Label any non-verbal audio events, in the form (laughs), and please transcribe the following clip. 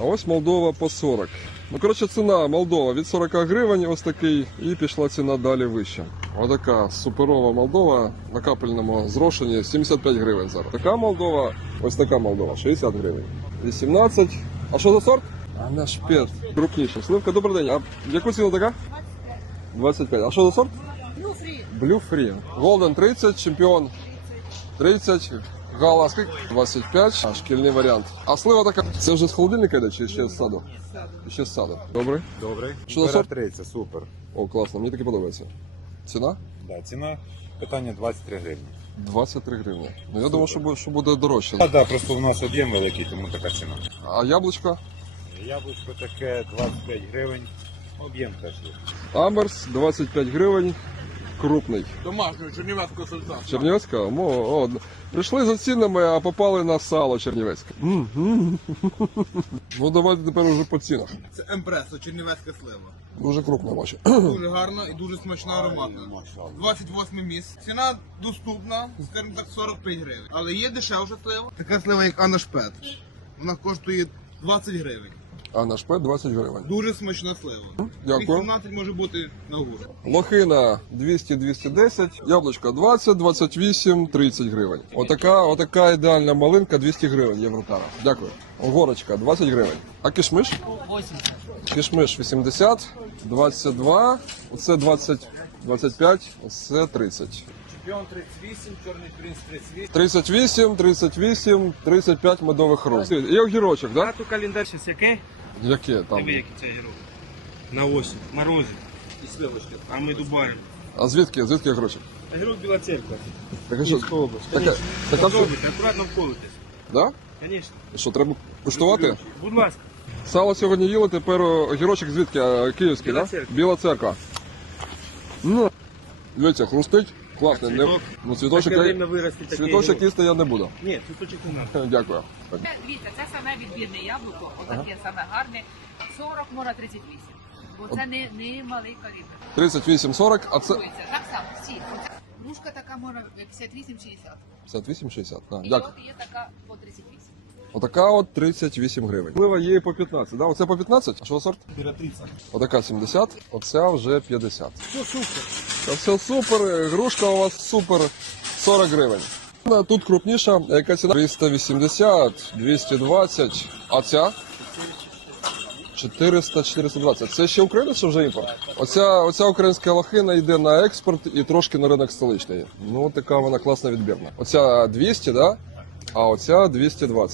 А ось Молдова по 40. Ну, коротше, ціна Молдова від 40 гривень, ось такий, і пішла ціна далі вище. Отака суперова Молдова на капельному зрошенні 75 гривень зараз. Така Молдова, ось така Молдова, 60 гривень. 18. А що за сорт? А наш пет. Крупніша. Сливка, добрий день. А яку ціну така? 25. А що за сорт? Фрі. Blue Free. Golden 30, чемпіон 30, Гала скільки? 25, а шкільний варіант. А слива така, це вже з холодильника йде чи ще з саду? Ще з саду. Добре. Добрий. Що за сорт? Імператриця, супер. О, класно, мені таке подобається. Ціна? Да, ціна питання 23 гривні. 23 гривні. Ну я думав, що буде, що буде дорожче. А, да, просто у нас об'єм великий, тому така ціна. А яблучко? Яблучко таке 25 гривень. Об'єм теж є. Амберс 25 гривень. Крупний. Домашнього чернівецького сальця. Чернівецька? О, о, прийшли за цінами, а попали на сало чернівецьке. Ну давайте тепер уже по цінах. Це емпресо, чернівецька слива. Дуже крупно бачу. Дуже гарна і дуже смачна ароматна. 28 місць. Ціна доступна, скажімо так, 45 гривень. Але є дешевша слива. Така слива, як Анна Шпет. Вона коштує 20 гривень. А наш пет 20 гривень. Дуже смачна слива. Дякую. 18 може бути на гору. Лохина 200-210, яблучко 20, 28, 30 гривень. Отака, отака ідеальна малинка 200 гривень євротара. Дякую. Горочка 20 гривень. А кишмиш? 80. Кишмиш 80, 22, оце 20, 25, оце 30. Чемпіон 38, чорний принц 38. 38, 38, 35 медових роз. І огірочок, А да? то календар зараз який? Яке там? Диви, який це. На осінь, морозі і сливочки. А ми дубаємо. А звідки? Звідки огірочок? Огірок Біла церква. Так, а що? Київська область. Що- Попробуйте, акуратно вколитесь. да? Звісно. Що, треба куштувати? Будь ласка. Сало сьогодні їли, тепер огірочок звідки? А, Київський, Біла? Да? церква. Біла церква. Ну, дивіться, хрустить. Класно. Не, Цвіток. ну, цвіточок, Таке я, время виросте такий цвіточок їсти я не буду. Ні, цвіточок не треба. (laughs) Дякую. Дивіться, це саме відбірне яблуко, отаке саме гарне. 40, може 38. Бо це не, не малий калібр. 38-40, а це Купується, Так само, всі. Оце така може 58-60. 58-60. Да, І дякую. от є така по 38. Отака от 38 гривень. Слива є і по 15, да? Оце по 15? А що сорт? Імператриця. Отака 70, оця вже 50. Все супер. Та все супер, грушка у вас супер, 40 гривень. Тут крупніша, яка ціна? 380, 220, а ця? 400, 420. Це ще Україна чи вже імпорт? Оця, оця українська лохина йде на експорт і трошки на ринок столичний. Ну, така вона класна відбірна. Оця 200, да? а оця 220.